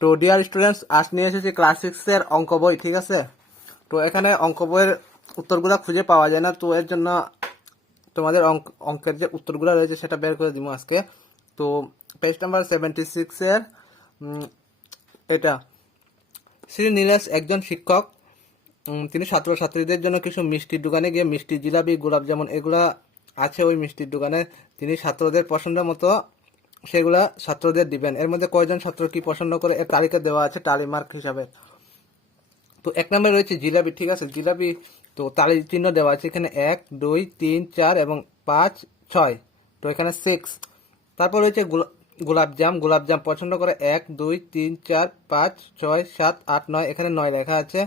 তো dear students, আজ নিয়ে এসেছি ক্লাস 6 এর অঙ্ক বই। ঠিক আছে, তো এখানে অঙ্ক বইয়ের উত্তরগুলো খুঁজে পাওয়া যায় না, তো এর জন্য তোমাদের অঙ্কের যে উত্তরগুলো রয়েছে সেটা বের করে দিব আজকে। তো পেজ নাম্বার 76 এর এটা, শ্রী নীলেশ একজন শিক্ষক। তিনি ছাত্রছাত্রীদের জন্য কিছু মিষ্টির দোকানে গিয়ে মিষ্টি, জিলাপি, গোলাপ জামুন এগুলা আছে ওই মিষ্টির দোকানে। তিনি ছাত্রদের পছন্দ মতো সেগুলা ছাত্রদের দিবেন। এর মধ্যে কয়জন ছাত্র কি পছন্দ করে এর তালিকা দেওয়া আছে টালি মার্ক হিসাবে। তো এক নম্বরে রয়েছে জিলাপি। ঠিক আছে, জিলাপি তো তালি চিহ্ন দেওয়া আছে এখানে 1 2 3 4 এবং 5 6, তো এখানে 6। তারপর রয়েছে গোলাপজাম। গোলাপজাম পছন্দ করে 1 2 3 4 5 6 7 8 9, এখানে 9 লেখা আছে,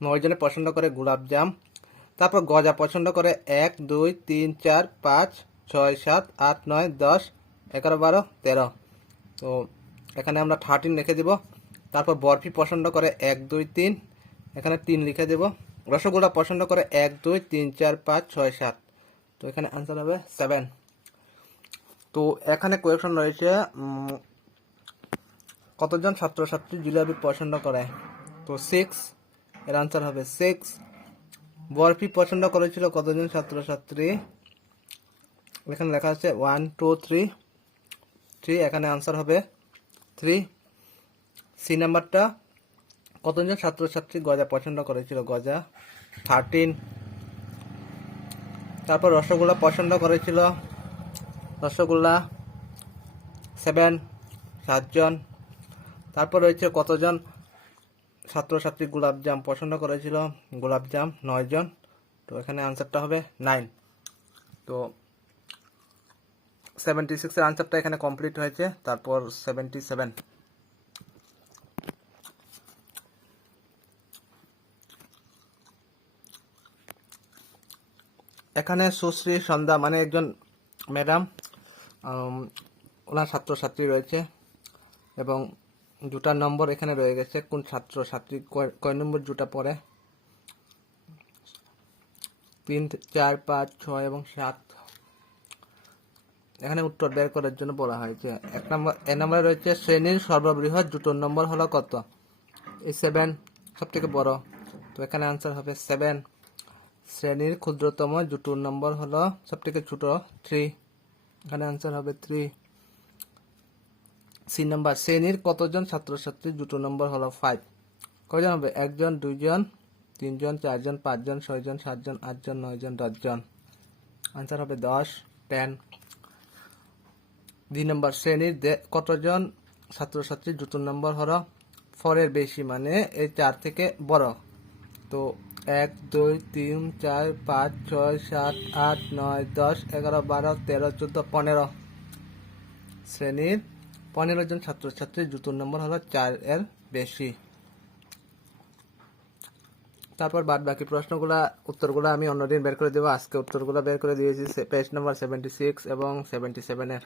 9 জনে পছন্দ করে গোলাপজাম। তারপর গজা পছন্দ করে 1 2 3 4 5 6 7 8 9 10 11 12 13, তো এখানে আমরা 13 লিখে দিব। তারপর বরফি পছন্দ করে 1 2 3, এখানে 3 লিখে দেব। রসগোল্লা পছন্দ করে 1 2 3 4 5 6 7, তো এখানে আনসার হবে 7। তো এখানে কোয়েশন রয়েছে কতজন ছাত্রছাত্রী জিলাপি পছন্দ করে, তো 6, এর আনসার হবে 6। বরফি পছন্দ করেছিল কতজন ছাত্রছাত্রী, এখানে লেখা আছে 1 2 3, এখানে আনসার হবে 3। সি নাম্বারটা, কতজন ছাত্রছাত্রী গজা পছন্দ করেছিল, গজা 13। তারপর রসগোল্লা পছন্দ করেছিল, রসগোল্লা 7, 7 জন। তারপর রয়েছে কতজন ছাত্রছাত্রী গোলাপজাম পছন্দ করেছিল, গোলাপজাম 9 জন, তো এখানে আনসারটা হবে 9। তো 76 এর আনসারটা এখানে কমপ্লিট হয়েছে। তারপর 77, এখানে সুশ্রী সন্ধ্যা মানে একজন ম্যাডাম, ওনার ছাত্রছাত্রী রয়েছে এবং জুটার নম্বর এখানে রয়ে গেছে, কোন ছাত্রছাত্রী কয় নম্বর জুটা পরে, 3 4 5 6 এবং 7। এখানে উত্তর বের করার জন্য বলা হয়েছে। এক নম্বরে রয়েছে শ্রেণীর সর্ববৃহৎ জুটোর নম্বর হলো কত, এই 7 সব থেকে বড়, তো এখানে আনসার হবে 7। শ্রেণীর ক্ষুদ্রতম জুটোর নম্বর হলো সব থেকে ছোট 3, এখানে আনসার হবে 3। সি নাম্বার, শ্রেণীর কতজন ছাত্রছাত্রী জুটো নম্বর হলো 5, কয়জন হবে, 1 জন 2 জন 3 জন 4 জন 5 জন 6 জন 7 জন 8 জন 9 জন 10 জন, আনসার হবে 10 10। দুই নম্বর, শ্রেণীর কতজন ছাত্রছাত্রী জুটোর নম্বর হলো 4 এর বেশি, মানে এই 4 থেকে বড়, তো 1 2 3 4 5 6 7 8 9 10 11 12 13 14 15, শ্রেণীর 15 জন ছাত্রছাত্রী জুটোর নম্বর হলো 4 এর বেশি। তারপর বাদ বাকি প্রশ্নগুলা উত্তরগুলো আমি অন্যদিন বের করে দেবো, আজকে উত্তরগুলো বের করে দিয়েছি পেজ নাম্বার 76 এবং 77 এর।